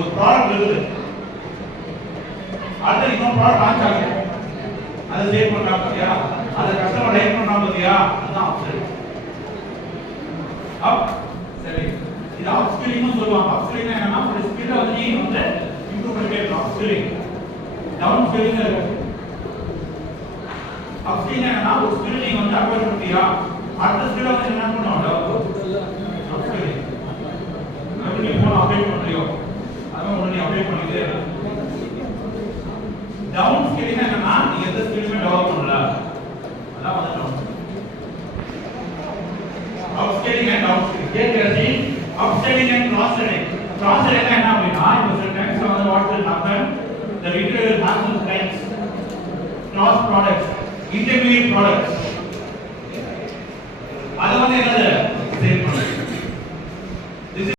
ஒரு ப்ராடக்ட் இருக்குது, அடுத்து இன்னொரு ப்ராடக்ட் லான்ச் ஆகுது, அதை சேல் பண்றாங்க பாத்தியா, அதை கஸ்டமர் லைக் பண்றாங்க பாத்தியா, அதுதான் அப்செல்லிங். சரி, இது அப்ஸ்கில்லிங்னு சொல்லுவாங்க. அப்ஸ்கில்லிங் என்னன்னா ஒரு ஸ்கில்ல வந்து நீ வந்து இம்ப்ரூவ் பண்ணிட்டே இருக்கணும். அப்ஸ்கில்லிங். டவுன் ஸ்கில்லிங் இருக்கு. அப்ஸ்கில்லிங் என்னன்னா ஒரு ஸ்கில் நீங்க வந்து அக்வயர் பண்ணியா, அடுத்த ஸ்கில்ல வந்து என்ன பண்ணணும்? அப்ஸ்கில்லிங். எப்படி நீ போன் அப்டேட் பண்றியோ அதான் உடனே அப்டேட் பண்ணிட்டே இரு. டவுன் ஸ்கில்லிங் என்னன்னா நீ எந்த ஸ்கில்லுமே டெவலப் பண்ணல, அதான் வந்து down. Upskilling and downskilling. கேக்குறது upselling and cross selling. Cross selling என்ன அப்படினா இந்த சென்டென்ஸ்ல வந்து what will happen, the retailer will have some clients, cross products, intermediate products. அது வந்து என்னது